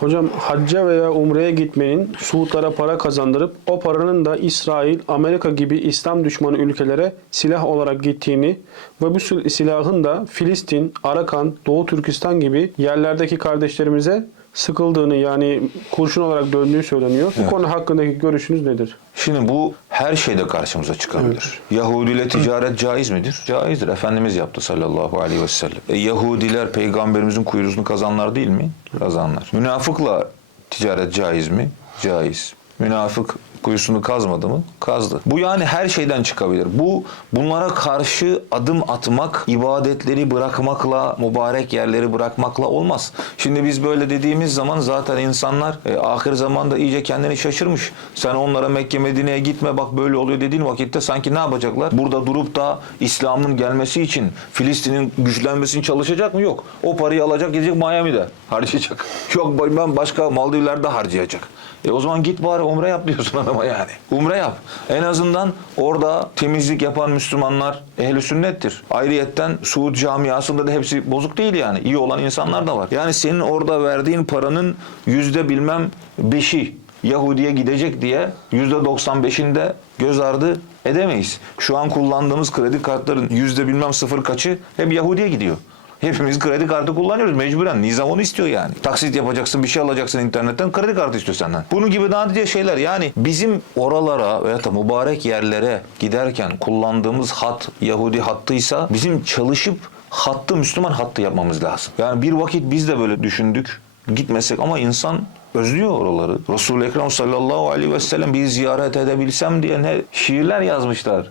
Hocam hacca veya umreye gitmenin Suudlara para kazandırıp o paranın da İsrail, Amerika gibi İslam düşmanı ülkelere silah olarak gittiğini ve bu sil- silahın da Filistin, Arakan, Doğu Türkistan gibi yerlerdeki kardeşlerimize sıkıldığını yani kurşun olarak döndüğü söyleniyor. Bu konu hakkındaki görüşünüz nedir? Şimdi bu her şeyde karşımıza çıkabilir. Yahudi ile ticaret caiz midir? Caizdir. Efendimiz yaptı sallallahu aleyhi ve sellem. E, Yahudiler peygamberimizin kuyruğunu kazanlar değil mi? Kazanlar. Münafıkla ticaret caiz mi? Caiz. Münafık kuyusunu kazmadı mı? Kazdı. Bu yani her şeyden çıkabilir. Bu bunlara karşı adım atmak, ibadetleri bırakmakla, mübarek yerleri bırakmakla olmaz. Şimdi biz böyle dediğimiz zaman zaten insanlar e, ahir zamanda iyice kendini şaşırmış. Sen onlara Mekke Medine'ye gitme bak böyle oluyor dediğin vakitte sanki ne yapacaklar? Burada durup da İslam'ın gelmesi için Filistin'in güçlenmesini çalışacak mı? Yok. O parayı alacak gidecek Miami'de harcayacak. Yok ben başka Maldivler'de harcayacak. E o zaman git bari umre yap diyorsun adama yani. Umre yap. En azından orada temizlik yapan Müslümanlar ehli sünnettir. Ayrıyetten Suud camiasında da hepsi bozuk değil yani. İyi olan insanlar da var. Yani senin orada verdiğin paranın yüzde bilmem beşi Yahudi'ye gidecek diye yüzde 95'inde göz ardı edemeyiz. Şu an kullandığımız kredi kartların yüzde bilmem sıfır kaçı hep Yahudi'ye gidiyor. Hepimiz kredi kartı kullanıyoruz mecburen. Nizam onu istiyor yani. Taksit yapacaksın, bir şey alacaksın internetten, kredi kartı istiyor senden. Bunun gibi daha diye şeyler. Yani bizim oralara veya da mübarek yerlere giderken kullandığımız hat Yahudi hattıysa bizim çalışıp hattı Müslüman hattı yapmamız lazım. Yani bir vakit biz de böyle düşündük. Gitmesek ama insan özlüyor oraları. Resul-i Ekrem sallallahu aleyhi ve sellem bir ziyaret edebilsem diye ne şiirler yazmışlar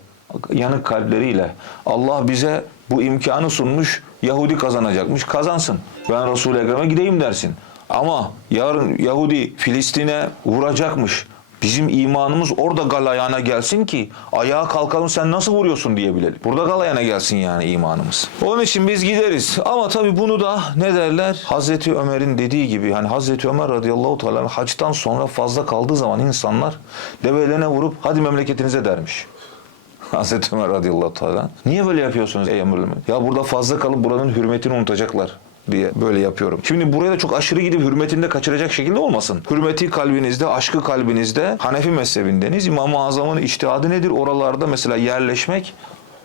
yanık kalpleriyle. Allah bize bu imkanı sunmuş, Yahudi kazanacakmış, kazansın. Ben Resul-i Ekrem'e gideyim dersin. Ama yarın Yahudi Filistin'e vuracakmış. Bizim imanımız orada galayana gelsin ki ayağa kalkalım sen nasıl vuruyorsun diye bilelim. Burada galayana gelsin yani imanımız. Onun için biz gideriz. Ama tabii bunu da ne derler? Hazreti Ömer'in dediği gibi hani Hazreti Ömer radıyallahu teala haçtan sonra fazla kaldığı zaman insanlar develerine vurup hadi memleketinize dermiş. Hazreti Ömer radıyallahu teala. Niye böyle yapıyorsunuz ey mümin? Ya burada fazla kalıp buranın hürmetini unutacaklar diye böyle yapıyorum. Şimdi buraya da çok aşırı gidip hürmetini de kaçıracak şekilde olmasın. Hürmeti kalbinizde, aşkı kalbinizde Hanefi mezhebindeniz. İmam-ı Azam'ın içtihadı nedir? Oralarda mesela yerleşmek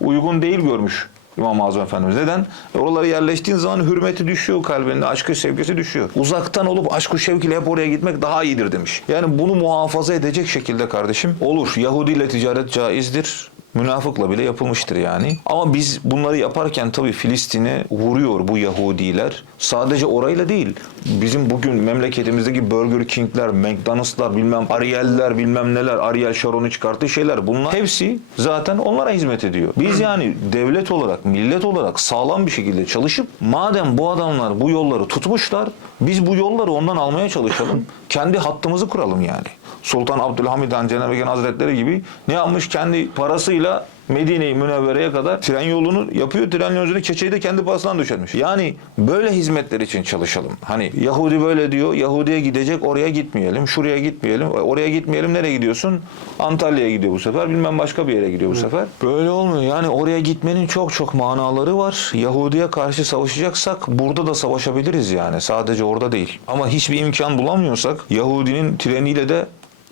uygun değil görmüş İmam-ı Azam Efendimiz. Neden? E oralara yerleştiğin zaman hürmeti düşüyor kalbinde, aşkı sevgisi düşüyor. Uzaktan olup aşkı şevkiyle hep oraya gitmek daha iyidir demiş. Yani bunu muhafaza edecek şekilde kardeşim olur. Yahudi ile ticaret caizdir. Münafıkla bile yapılmıştır yani. Ama biz bunları yaparken tabii Filistin'e vuruyor bu Yahudiler. Sadece orayla değil. Bizim bugün memleketimizdeki Burger King'ler, McDonald's'lar, bilmem Ariel'ler, bilmem neler, Ariel Sharon'u çıkarttığı şeyler bunlar hepsi zaten onlara hizmet ediyor. Biz yani devlet olarak, millet olarak sağlam bir şekilde çalışıp madem bu adamlar bu yolları tutmuşlar, biz bu yolları ondan almaya çalışalım. Kendi hattımızı kuralım yani. Sultan Abdülhamid Han Cenab-ı Hazretleri gibi ne yapmış? Kendi parasıyla Medine-i Münevvere'ye kadar tren yolunu yapıyor. Tren yolunun üzerine keçeyi de kendi parasından döşetmiş. Yani böyle hizmetler için çalışalım. Hani Yahudi böyle diyor. Yahudi'ye gidecek oraya gitmeyelim. Şuraya gitmeyelim. Oraya gitmeyelim. Nereye gidiyorsun? Antalya'ya gidiyor bu sefer. Bilmem başka bir yere gidiyor bu sefer. Böyle olmuyor. Yani oraya gitmenin çok çok manaları var. Yahudi'ye karşı savaşacaksak burada da savaşabiliriz yani. Sadece orada değil. Ama hiçbir imkan bulamıyorsak Yahudinin treniyle de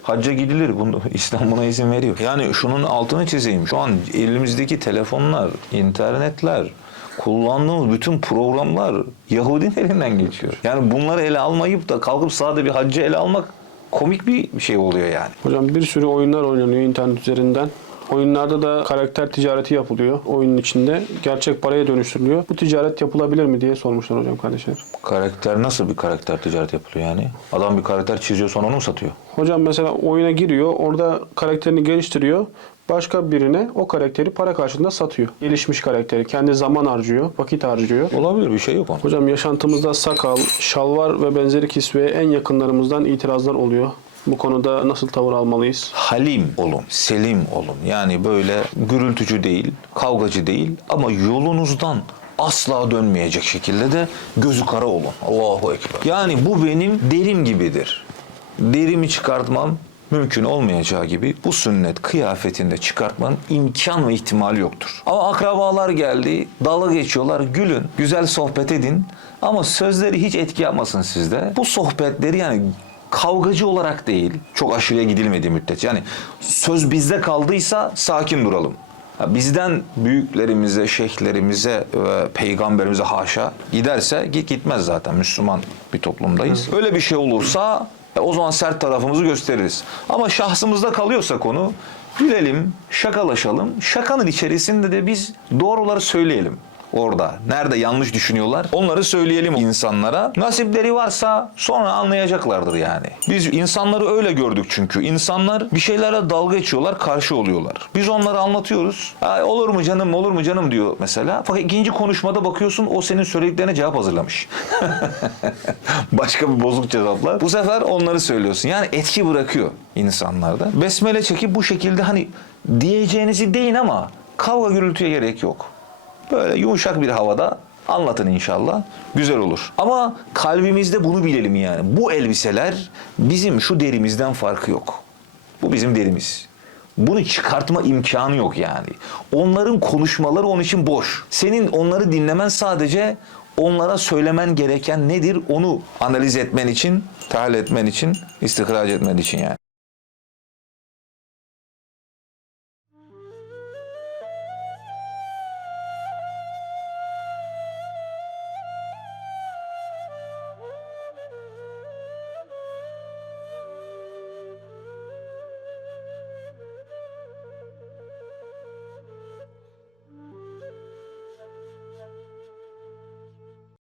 Hacca gidilir. Bunu, İslam buna izin veriyor. Yani şunun altını çizeyim. Şu an elimizdeki telefonlar, internetler, kullandığımız bütün programlar Yahudinin elinden geçiyor. Yani bunları ele almayıp da kalkıp sade bir haccı ele almak komik bir şey oluyor yani. Hocam bir sürü oyunlar oynanıyor internet üzerinden. Oyunlarda da karakter ticareti yapılıyor oyunun içinde. Gerçek paraya dönüştürülüyor. Bu ticaret yapılabilir mi diye sormuşlar hocam kardeşler. Karakter nasıl bir karakter ticaret yapılıyor yani? Adam bir karakter çiziyor sonra onu mu satıyor? Hocam mesela oyuna giriyor, orada karakterini geliştiriyor. Başka birine o karakteri para karşılığında satıyor. Gelişmiş karakteri. Kendi zaman harcıyor, vakit harcıyor. Olabilir bir şey yok onun. Hocam yaşantımızda sakal, şalvar ve benzeri kisveye en yakınlarımızdan itirazlar oluyor. Bu konuda nasıl tavır almalıyız? Halim olun, selim olun. Yani böyle gürültücü değil, kavgacı değil ama yolunuzdan asla dönmeyecek şekilde de gözü kara olun. Allahu Ekber. Yani bu benim derim gibidir. Derimi çıkartmam, mümkün olmayacağı gibi bu sünnet kıyafetinde çıkartmanın imkan ve ihtimali yoktur. Ama akrabalar geldi, dalga geçiyorlar, gülün, güzel sohbet edin ama sözleri hiç etki yapmasın sizde. Bu sohbetleri yani kavgacı olarak değil, çok aşırıya gidilmediği müddetçe. Yani söz bizde kaldıysa sakin duralım. Bizden büyüklerimize, şeyhlerimize ve peygamberimize haşa giderse git gitmez zaten Müslüman bir toplumdayız. Öyle bir şey olursa e, o zaman sert tarafımızı gösteririz. Ama şahsımızda kalıyorsa konu gülelim, şakalaşalım. Şakanın içerisinde de biz doğruları söyleyelim orada. Nerede yanlış düşünüyorlar onları söyleyelim insanlara. Nasipleri varsa sonra anlayacaklardır yani. Biz insanları öyle gördük çünkü. İnsanlar bir şeylere dalga geçiyorlar, karşı oluyorlar. Biz onları anlatıyoruz. "Ay, olur mu canım, olur mu canım diyor mesela. Fakat ikinci konuşmada bakıyorsun o senin söylediklerine cevap hazırlamış. Başka bir bozuk cevaplar. Bu sefer onları söylüyorsun. Yani etki bırakıyor insanlarda. Besmele çekip bu şekilde hani diyeceğinizi deyin ama kavga gürültüye gerek yok. Böyle yumuşak bir havada anlatın inşallah. Güzel olur. Ama kalbimizde bunu bilelim yani. Bu elbiseler bizim şu derimizden farkı yok. Bu bizim derimiz. Bunu çıkartma imkanı yok yani. Onların konuşmaları onun için boş. Senin onları dinlemen sadece onlara söylemen gereken nedir onu analiz etmen için, tahlil etmen için, istihraç etmen için yani.